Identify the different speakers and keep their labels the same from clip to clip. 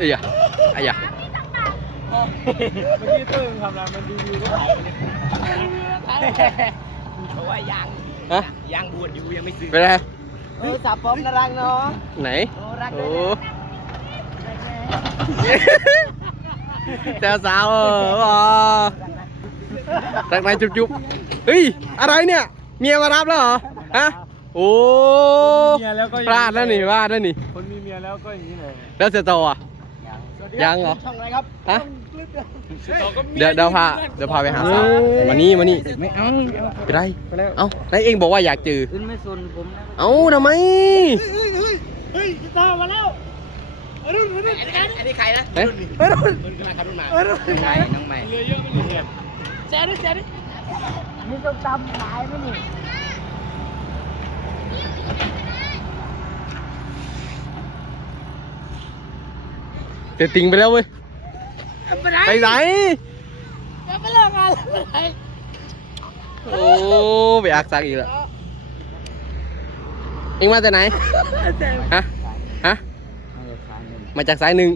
Speaker 1: เอ้ยอะไอ้ยะ
Speaker 2: เมื่อกี้ตึ้งทำอะไรมันรีวิวก็ถ่ายไปเลยเขาว่ายาง
Speaker 1: ฮะ
Speaker 2: ยางบวชอยู่ยังไม่ซื้อ
Speaker 1: เป็นไง
Speaker 2: เออสับผมน่ารักเนาะ
Speaker 1: ไหน
Speaker 2: โอ้รัก
Speaker 1: โอ้
Speaker 2: ด้วยนะ
Speaker 1: เจ้าสาวเออว้าจากไหนจุ๊บจุ๊บเฮ้ยอะไรเนี่ยเมียมารับแล้วเหรอฮะโอ้
Speaker 2: เมียแล้วก็
Speaker 1: พลาดแล้วนี่พลาดแล้วนี่
Speaker 2: คนมีเมียแล้วก็อย่างนี้เลย
Speaker 1: แล้วเสียโตอะ ยังเหรอ
Speaker 2: ช่องอะไรครับ
Speaker 1: ฮะ
Speaker 2: ต่อก็มี
Speaker 1: เดี๋ยวเดี๋ยวพาเดี๋ยวพาไปหาสาวมานี่มานี่
Speaker 2: ไม่เอา
Speaker 1: ไปได้เอ้าไหนเองบอกว่าอยากเจอ
Speaker 2: อื่นไม่สนผมนะ
Speaker 1: เอ้าทำไม
Speaker 2: เฮ้ยตามมาแล้วอรุณอรุณอันนี้ใครนะ
Speaker 1: เอ๊ะ
Speaker 2: อรุณมันกำลังขับรถมาอรุณใครน้องใหม่เรือเยอะไม่เรือแซ่ดิแซ่ดิมีส้มตำขายไหมนี่
Speaker 1: เสร็จติงไปแล้วเว้ย
Speaker 2: ไปไหน
Speaker 1: ไปไหน
Speaker 2: ไปเลิกงานไปไหน
Speaker 1: โอ้ไปอักซักอีกแล้วเอ็งมาจากไหน ฮะ ฮะ มาจากสายหนึ่ง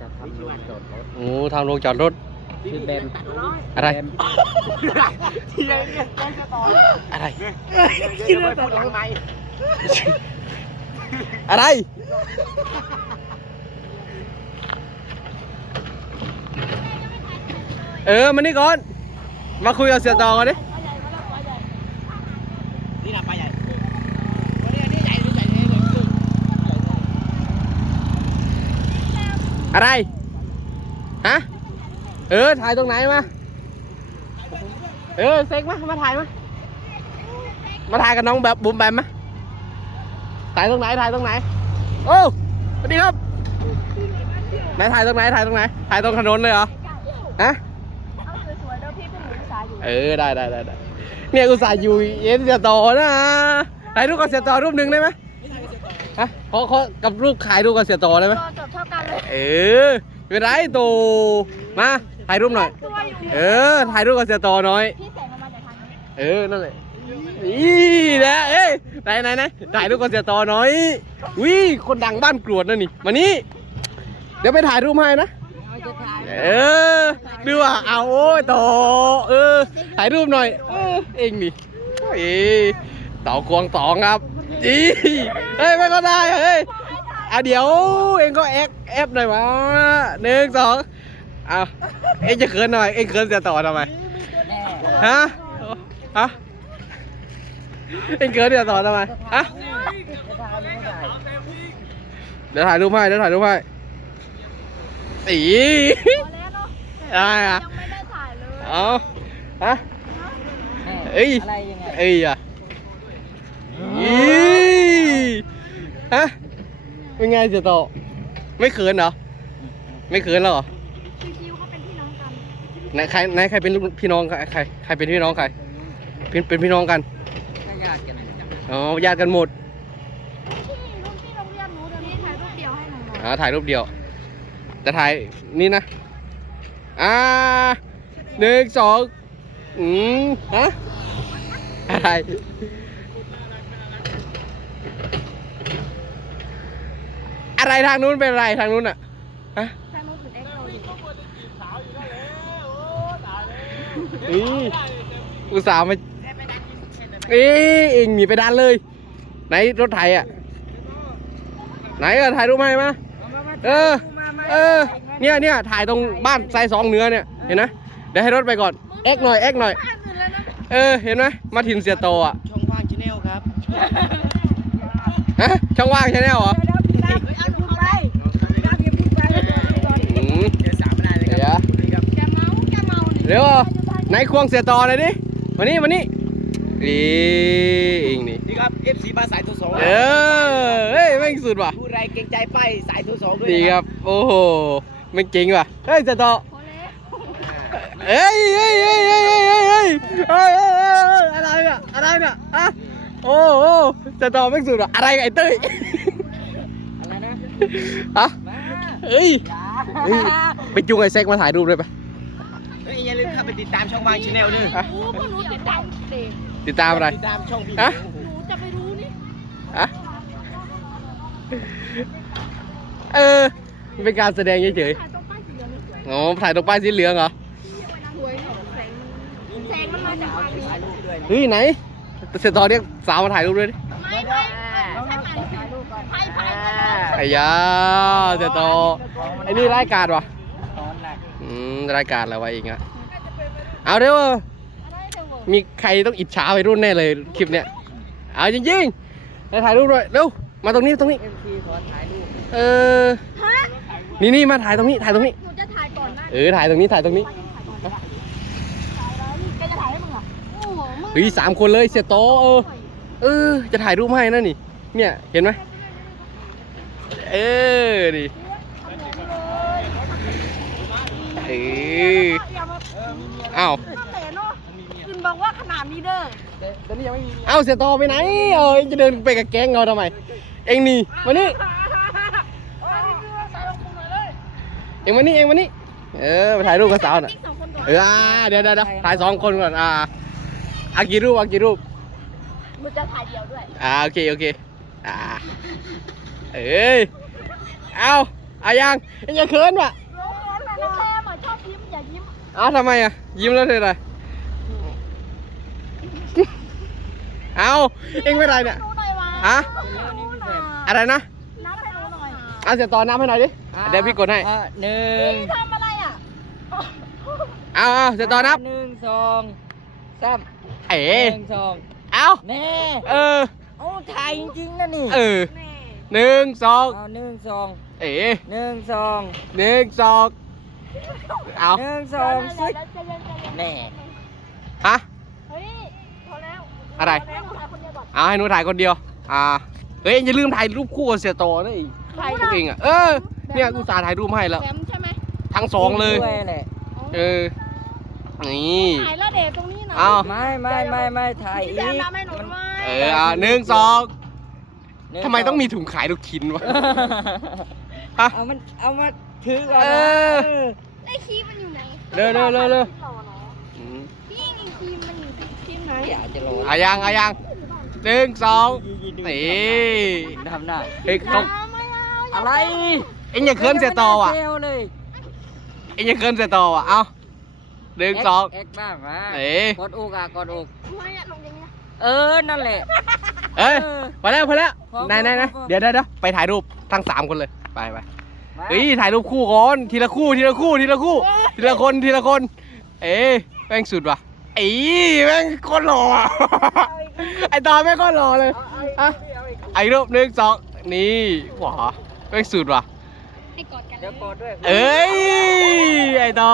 Speaker 2: จะทำโรงจอดรถ
Speaker 1: โอ้ทางโรงจอดรถ
Speaker 2: ชื่อแบม
Speaker 1: อะไร
Speaker 2: ที่ยังเนี่ยแกจะต่อ
Speaker 1: อะไร
Speaker 2: คิดว่าพูดหลังไม
Speaker 1: อะไร เออมานี่ก่อน มาคุยกับเสียตองก่อนดิ
Speaker 2: นี่นะปลาใหญ่วันนี้อันนี้ใหญ่หรือใหญ่เนี่ยเลย
Speaker 1: อะไร ฮะ เออ ถ่ายตรงไหนมา เออ เซ็กมา มาถ่ายมา มาถ่ายกับน้องแบบบุมแบมมาถ่ายตรงไหน ถ่ายตรงไหน โอ้สวัสดีครับ ไหนถ่ายตรงไหน ถ่ายตรงไหน ถ่ายตรงถนนเลยเหรอ ฮะ
Speaker 3: เอ
Speaker 1: อได้ได้ได้ได้เนี่ยอุตส่าห์อยู่เอ็นเสียต่อนะถ่ายรูปกับเสียต่อรูปหนึ่งได้ไหมฮะเขาเขากับรูปขายรูปกับเสียต่อได้ไหม
Speaker 3: ตัวจบเท่ากันเลย
Speaker 1: เออไม่เป็นไรตูมาถ่ายรูปหน่อย
Speaker 3: ตัวอยู่
Speaker 1: เออถ่ายรูปกับเสียต่อหน่อย
Speaker 3: พี่แสงมันมาจากทางนี้
Speaker 1: เออนั่นแหละอีนะเอ้ยไหนไหนไหนถ่ายรูปกับเสียต่อหน่อยวิคนดังบ้านกรวดนั่นนี่มานี่เดี๋ยวไปถ่ายรูปให้นะ เออดูว่าเอาโอ้ยต่อเออถ่ายรูปหน่อย เออเองนี่เอ้ยต่อกวงสองครับอีเฮ้ยไม่ก็ได้เฮ้ยอะเดี๋ยวเองก็แอคแอปหน่อยวะหนึ่งสองเอาเองจะเขินหน่อยเองเขินเสียต่อทำไมฮะฮะเองเขินเสียต่อทำไมฮะเดี๋ยวถ่ายรูปให้เดี๋ยวถ่ายรูปให้ อี
Speaker 3: พอแล้วเนาะ
Speaker 1: ได้อะ
Speaker 3: ยังไม่ได้ถ่ายเลย
Speaker 1: เอาฮะเอ้ย
Speaker 2: อะไรยังไง
Speaker 1: เอ้ยอะอีฮะเป็นไงเสียโตไม่เขินเหรอ ไม่เขินแล้วเหรอ
Speaker 3: ชิวๆเขาเป็นพี่น้องกัน
Speaker 1: ไหนใครไหนใครเป็นลูกพี่น้องใครใครใครเป็นพี่น้องใครเป็นเป็นพี่น้องกัน
Speaker 2: ก็ญาติกัน
Speaker 1: อ๋อญาติกันหมด
Speaker 3: พี่รุ่นพี่โรงเรียนหนูเดี๋ยวนี้ถ่ายรูปเดียวให้หนูหน่อย
Speaker 1: อ่าถ่ายรูปเดียว จะถ่ายนี่นะ อ่าหนึ่งสองอืมฮะอะไรอะไรทางนู้นเป็นอะไรทางนู้นอะฮะ
Speaker 3: ทางนู้นถึงเอ็กโซอยู่
Speaker 1: อีอุตส่าห์มาเอ้ยเองหนีไปด้านเลย ไหนรถไถอะ ไหนอะถ่ายรูปมาให้มาเออ เออ เนี่ยเนี่ยถ่ายตรงบ้านไซสองเหนือเนี่ย เห็นไหมเดี๋ยวให้รถไปก่อนเอ็กหน่อยเอ็กหน่อย
Speaker 3: บ้านอื่นแล้วนะ
Speaker 1: เออ เห็นไหมมาถินเสียโตอะ
Speaker 2: ช่องว่างชาแนลครับ
Speaker 1: ฮะ ช่องว่างใช่แน่เหรอ
Speaker 3: เดี๋ยวพี่รับเอาหนูไปรับอย่าพูดไปเลยตอนนี้
Speaker 1: อืม
Speaker 2: เดี๋ยวสามไม่ได้เลยค
Speaker 1: เดี๋ยว
Speaker 2: รับนี่ครับ
Speaker 3: แกเมาแกเมานี่
Speaker 1: เร็วไหนควงเสียต่อเลยดิมานี่มานี่อีเองนี่
Speaker 2: นี่ครับ FC บ้านสายตัวสอง
Speaker 1: เออ เฮ้ยแม่งสุดว่ะ
Speaker 2: ผู้ไร เกรงใจป้ายสายตัวสองด้วย
Speaker 1: ดีครับ โอ้โหแม่งเจ๋งว่ะเฮ้ยเสียต่อ
Speaker 3: พอแล้ว
Speaker 1: เฮ้ยเฮ้ยเฮ้ยเฮ้ยเฮ้ยเฮ้ยเฮ้ยเฮ้ยเฮ้ยเฮ้ยอะไรเนี่ยอะไรเนี่ยอะโอ้โหเสียต่อแม่งสุดว่ะอะไรกับไอ้เต้ย
Speaker 2: อะไรนะ
Speaker 1: ฮะ
Speaker 2: มา
Speaker 1: เฮ้ยเฮ้ยไปจุงไอ้เซ็กมาถ่ายรูปด้วยไป
Speaker 2: เฮ้ยอย่าลืมเข้าไปติดตามช่องว่างชาแนลด้วย
Speaker 1: ฮะ
Speaker 3: โอ้พวกหนูติดตามเด็ก
Speaker 1: ติดตามอะไร
Speaker 2: ติดตามช่องพี่
Speaker 1: ฮะ
Speaker 3: หนูจะไปรู้นี่
Speaker 1: อะ เออมันเป็นการแสดงเฉย
Speaker 3: ถ่ายตรงป้ายสีเหลืองนี่สวย
Speaker 1: ๆอ๋อถ่ายตรงป้ายสีเหลืองเหรอ
Speaker 3: สวยเนี่ยแสงมันแสงมันมาจากทางนี้
Speaker 2: ถ่ายรูปด้วย
Speaker 1: เฮ้ยไหนเสร็จตอนเรียกสาวมาถ่ายรูปด้วยดิ
Speaker 3: ไม่ไม่ใช่ถ่ายรูปก่อนถ่ายถ่าย
Speaker 1: ไอ้ยาเสร็จต่อไอ้นี่รายการวะ
Speaker 2: ตอนหนัก
Speaker 1: อืมรายการอะไรวะเองอะเอาเดี๋ยว
Speaker 3: อะไรเดี๋ยว
Speaker 1: มีใครต้องอิจฉาไปรุ่นแน่เลยคลิปเนี้ย เอาจริงๆไปถ่ายรูปด้วยเร็ว มาตรงนี้ตรงนี้
Speaker 2: เอ็มซีสอนถ่ายรูป
Speaker 1: เออ
Speaker 3: ฮะ
Speaker 1: นี่นี่มาถ่ายตรงนี้ถ่ายตรงนี้
Speaker 3: หนูจะถ่ายก่อนนะ
Speaker 1: เออถ่ายตรงนี้ถ่ายตรงนี้
Speaker 3: ถ่ายแล้วนี่แกจะถ่ายให้มึงเหรอโอ้โหมึง
Speaker 1: เฮ้ยสามคนเลยเสียโตเออ เออ จะถ่ายรูปให้นะนี่ เนี่ยเห็นไหมเออดิเออ
Speaker 3: อย่ามา
Speaker 1: อ้าว
Speaker 3: ตั้งแต่เนาะกินบอกว่าขนาดนี้เด้อ
Speaker 2: แต่ตอนนี้ยังไม่มี
Speaker 1: เอ้าเสียโตไปไหนเออเอ็งจะเดินไปกับแก๊งเราทำไม เอ็งนี่มานี่เอ็งมานี่เอ็งมานี่เออไปถ่ายรูปกับสาวน่ะ
Speaker 3: สองคนก่อน
Speaker 1: เอออ่าเดี๋ยวเดี๋ยวเดี๋ยวถ่ายสองคนก่อนอ่าอากี่รูปอากี่รูป
Speaker 3: หนูจะถ่ายเดียวด้วย
Speaker 1: อ่าโอเคโอเคอ่าเอ้ยเอาอายังเอ็งอย่าเขินว่ะ
Speaker 3: ร้อนๆเลยนะแค่หมอชอบยิ้มอย่ายิ้ม
Speaker 1: อ้าวทำไมอะ ยิ้มแล้วเธออะไรเอาเอ็งไม่ไรเนี่ย
Speaker 3: หนูหน่อยวะ
Speaker 1: ฮะ
Speaker 3: หนูหน่ อย
Speaker 1: อะไรนะ
Speaker 3: นับให้หนูหน่อย
Speaker 1: เอาเสียต่อน้ำให้หน่อยดิเดี๋ยวพี่กดให้
Speaker 2: อะหนึ่ง
Speaker 3: พี่ทำอะไรอะ
Speaker 1: เอาเอาเสียต่อนับ
Speaker 2: หนึ่งสองสาม
Speaker 1: เอ๋
Speaker 2: หนึ่งสอง
Speaker 1: เอา
Speaker 2: แน่
Speaker 1: เออ
Speaker 2: โอ้ถ่ายจริงๆนะนี่
Speaker 1: เออ
Speaker 3: แม่
Speaker 1: หนึ่งสอง
Speaker 2: เอาหนึ่งสอง
Speaker 1: เอ๋
Speaker 2: หนึ่งสอง
Speaker 1: หนึ่งสองเอา
Speaker 2: หนึ่งสองสิแน่
Speaker 1: ฮะ
Speaker 3: เฮ้ยพอแล้ว
Speaker 1: อะไร
Speaker 3: พอแล้วถ่ายคนเดียวก่อน
Speaker 1: เอาให้หนูถ่ายคนเดียว อ่า เฮ้ยอย่าลืมถ่ายรูปคู่กับเสียโตนะอีก
Speaker 3: ถ่าย
Speaker 1: พวกเองอะเออเนี่ยกูสาห์ถ่ายรูปให้แล้ว
Speaker 3: แซมใช่ไหม
Speaker 1: ทั้งสองเลย
Speaker 2: ด้วยแหละ
Speaker 1: เออนี่
Speaker 3: ถ่ายแล้วเด็กตรงนี้หน่อย
Speaker 1: เอา
Speaker 2: ไม่ไม่ไม่ไม่ถ่าย
Speaker 3: พี่
Speaker 2: อี
Speaker 3: แซ
Speaker 2: ก
Speaker 3: มทำให้หนูด้วย
Speaker 1: เอออะหนึ่งสอง
Speaker 2: หนึ่
Speaker 1: ทำไมต้องมีถุงขายลูกชิ้นวะ ฮะ
Speaker 2: เอามันเอามาถือก่อน
Speaker 1: เอ
Speaker 2: นะ
Speaker 1: อ
Speaker 2: เออ
Speaker 3: ไอ้ครีมมันอยู่ไหน
Speaker 1: เร็วเร็วเร็วเร็วอืม
Speaker 3: พี่มีครีมมันอยู่ที่ครีมไหน
Speaker 2: อยากจะโหลด
Speaker 1: อายังอายัง หนึ่งสองนี่
Speaker 2: ทำหน้า
Speaker 1: เฮ้ยเขา
Speaker 3: น้ำไม่เอาอย่า
Speaker 2: อะไร
Speaker 1: เอ็งอย่าเคินเสียโตอะ
Speaker 2: เซลเลย
Speaker 1: เอ็งอย่าเคินเสียโตอะ เอาหนึ่งสอง
Speaker 2: เอ็กบ้างมา
Speaker 1: เอ๋
Speaker 2: กดอกอะกดอก
Speaker 3: ไม่อะลงอย่างเงี้ย
Speaker 2: เออ นั่นแหละ
Speaker 1: เอ้ย
Speaker 2: เออ
Speaker 1: พอแล้วพอแล้ว
Speaker 2: พอ
Speaker 1: ไหนไหนไหน
Speaker 2: พอพอ
Speaker 1: เดี๋ยวเดี๋ยวเดี๋ยวไปถ่ายรูปทั้งสามคนเลย ไปไป
Speaker 2: มา
Speaker 1: เฮ้ย ถ่ายรูปคู่ก่อน ทีละคู่ ทีละคู่ ทีละคู่ ทีละคน ทีละคน เอ๊ะแม่งสุดว่ะ ไอ้แม่งโคนหล่ออะไอ้ตอนแม่งโคนหล่อเลย
Speaker 2: เอา
Speaker 1: อะ
Speaker 2: อีกเอาอีก
Speaker 1: ไอ้รูปหนึ่งสองนี่หว้าแม่งสุดว่ะ
Speaker 3: ให้กอดกัน
Speaker 2: เดี๋ยวกดด้วย
Speaker 1: เอ้ยไอ้ตอ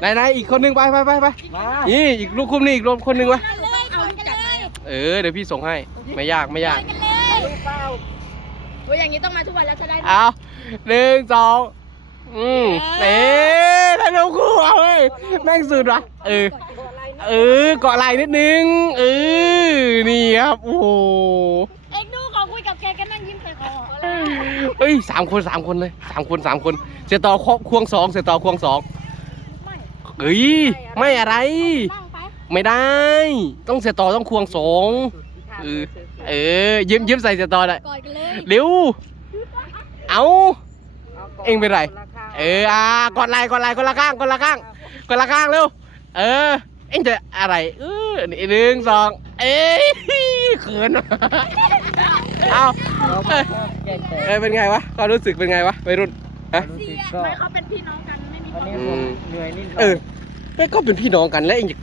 Speaker 1: ไหนไหนอีกคนหนึงไปไปไปไป
Speaker 2: มา
Speaker 1: นี่อีกลูกคุ้มนี่อีกลูกคนหนึงไป
Speaker 3: กันเลยเอากันเลย
Speaker 1: เออเดี๋ยวพี่ส่งให้ไม่ยากไม่ยาก
Speaker 3: กันเลย
Speaker 2: เปล่า
Speaker 3: โอ้ยอย่างนี้ต้องมาทุกวันแล้วจะได้
Speaker 1: เอาหนึ่งสองอืมเอ๊ะถ่ายรูปคู่เอาเว้ยแม่งสุดว่ะเออ เออเกาะไหล่นิดนึงเออนี่ครับโอ้โห
Speaker 3: เอ็กดูขอคุยกับแกกันนั่งยิ้มใส่คอ
Speaker 1: เฮ้ยสามคนสามคนเลยสามคนสามคน เสียต่อควงสองเสียต่อควงสอง
Speaker 3: ไม่
Speaker 1: เฮ้ยไม่อะไร
Speaker 3: นั่งไป
Speaker 1: ไม่ได้ ต้องเสียต่อต้องควงสองเออเออยิ้มยิ้มใส่เสียต่อได้
Speaker 3: กอดกันเลย
Speaker 1: เร็วเอาาเอ็งเป็นไร
Speaker 2: คน
Speaker 1: เอออ่ากดไหล่กดไหล่คนละข้างคนละข้างคนละข้างเร็วเออ เอ็งจะอะไรเออนี่หนึ่งสองเอ้ยเขินว่ะเอา
Speaker 2: เอา
Speaker 1: เอ้ย
Speaker 2: แก่ๆ
Speaker 1: เอ้ยเป็นไงวะความรู้สึกเป็นไงวะวัยรุ่นฮะ
Speaker 2: รู้สึ
Speaker 3: เสี
Speaker 2: ก
Speaker 3: ย
Speaker 2: ก็
Speaker 3: ไม่เขาเป็นพี่น้องกันไม่มีค
Speaker 2: วัน
Speaker 3: วาม
Speaker 2: นี้
Speaker 1: อื
Speaker 2: ผม
Speaker 1: ม
Speaker 2: เหนื่อยนิดหน่
Speaker 1: เอ
Speaker 2: อ
Speaker 1: อยเอ้ยก็เป็นพี่น้องกันแล้วเองจะ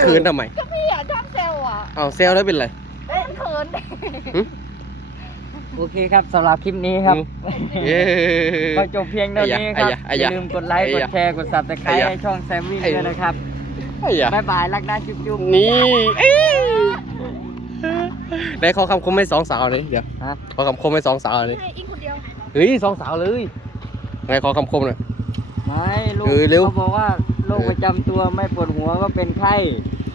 Speaker 1: เขินทำไม
Speaker 3: ก็พี่อะชอบเซลอะ
Speaker 1: เอาเซลแล้วเป็นไร
Speaker 3: เล่นเขิน
Speaker 2: โอเคครับสำหรับคลิปนี้ครับ
Speaker 1: เย้
Speaker 2: ก็จบเพียงเท่านี้ครับ
Speaker 1: ไอ้ยะไอ้
Speaker 2: อย่ายะลืมกดไลค์
Speaker 1: ไอ้
Speaker 2: กด
Speaker 1: ยะ
Speaker 2: แชร์กด subscribe
Speaker 1: ไอ้ยะ
Speaker 2: ให้ช่องแซมวี่
Speaker 1: ไอ้
Speaker 2: ด้วยนะครับ
Speaker 1: ไอ้ยะ
Speaker 2: บ๊ายบายรักนะจุ๊บจุ๊บ
Speaker 1: นี่เอ้ยไหนขอคำคมให้สองสาวหน่อยเดี๋ยว
Speaker 2: ฮะ
Speaker 3: Dạ.
Speaker 1: ขอคำคมให้สองสาวหน่อย
Speaker 3: ให้อีกคนเดียว
Speaker 1: เฮ้ยสองสาวเลยไหนขอคำคมหน่อย
Speaker 2: ไม่โรค
Speaker 1: เออเร็ว
Speaker 2: เขาบอกว่าโรคประจำตัวไม่ปวดหัวก็เป็นไข้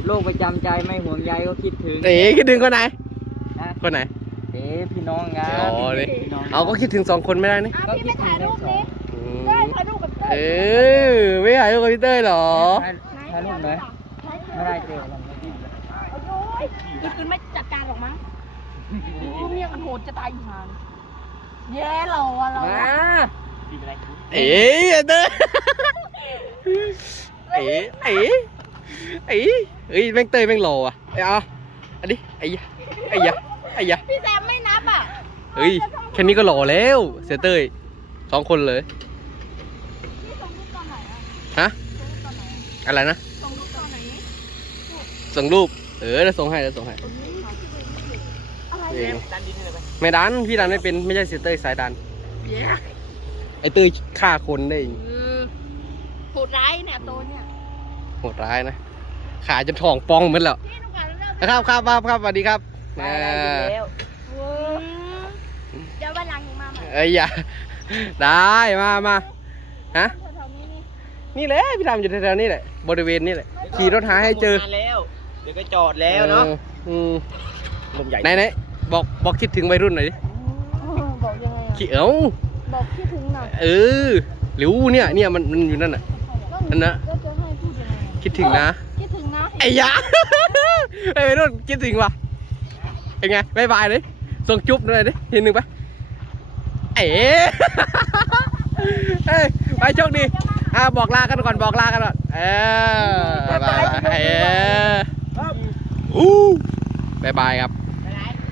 Speaker 2: โรคประจำใจไม่ห่วงใยก็คิดถึง
Speaker 1: เอ๋คิดถึงคนไหน
Speaker 2: นะ
Speaker 1: คนไหน
Speaker 2: เอ๊ะพี่น้องไง
Speaker 1: อ๋อเลย
Speaker 2: พี่น้อง
Speaker 1: เอาก็คิดถึงสองคนไม่ได้นี่
Speaker 3: อะพี่ไปถ่ายรูปนี้
Speaker 1: อืม
Speaker 3: ได้ถ่ายรูปกับ
Speaker 1: เออไม่ถ่ายรูปกับพี่เต้ยเหรอ
Speaker 2: ถ่าย ถ่ายรูปหน่อยไม่ได้เจอแล้ว
Speaker 3: โอ้ยอื่นๆไม่จัดการหรอกมั้งเมียมันโหดจะตายอยู่ห่างแย่เราอะเรา
Speaker 2: มาปีอะไร
Speaker 1: เอ๋เด้อเอ๋เอ๋เอ๋เอ้ยแม่งเตยแม่งหล่ออะเอ้ยเอาอันนี้ไอ้ยะไอ้ยะไอ้ยะ
Speaker 3: พี่แซมไม่นับอะ
Speaker 1: เฮ้ยแค่นี้ก็หล่อแล้ว เสียเต้ยสองคนเลย
Speaker 3: พี่ส่งรูปตอนไหนอะ
Speaker 1: ฮะ
Speaker 3: ส่งรูปต อนไหนอะ
Speaker 1: อะไรนะ
Speaker 3: ส่งรูปตอนไหน
Speaker 1: ส่งรูป เออเดี๋ยวส่งให้เดี๋ยวส่งให้
Speaker 3: อะไร
Speaker 1: เอ
Speaker 3: เนี่ย
Speaker 1: ง
Speaker 2: ดันดินเลยไป
Speaker 1: ไม่ดัน พี่ดันไม่เป็น ไม่ใช่เสียเต้ยสายดัน
Speaker 3: เย้
Speaker 1: ไอ้เต้ยฆ่าคนได้เอง
Speaker 3: โหดร้ายเนี่ยโตเนี่ย
Speaker 1: โหดร้ายนะ ขาจนท้องปองหมดแล้ว
Speaker 3: พี่ต้องการเริ่ม
Speaker 1: นะครับครับครับครับสวัสดีครับเออ
Speaker 2: แล้ว
Speaker 3: เดี๋ยววันหลังหนูมาใหม่
Speaker 1: เอ้ยอย่า ได้ มามาฮะ
Speaker 3: แถวๆ นี้นี่
Speaker 1: นี่แหละพี่ดำอยู่แถวๆนี้แหละ บริเวณนี้แหละ ขี่รถหาให้เจอ
Speaker 2: มาแล้ว เดี๋ยวก็จอดแล้วเนาะ
Speaker 1: อออืม
Speaker 2: ลมใหญ่
Speaker 1: ไหนไหนบอกบอกคิดถึงวัยรุ่นหน่อยดิ
Speaker 3: บอกยังไงอะ
Speaker 1: ขี้เอ้า
Speaker 3: บอกคิดถึงหน่อย
Speaker 1: เออหลิวเนี่ยเนี่ยมันมันอยู่นั่นน่ะ อันน่ะ
Speaker 3: ก็จะให้พูดยังไงอะ
Speaker 1: คิดถึงนะ
Speaker 3: คิดถึงนะ
Speaker 1: ไอ้ยะ ไอ้วัยรุ่นคิดถึงว่ะเป็นไงบายบายเลยส่งจุ๊บหน่อยดิทีหนึ่งไปเอ๋ เอ้ยไปโชคดี อ่าบอกลากันก่อนบอกลากันก่อนเออบายบายเอออู้บายบายครับ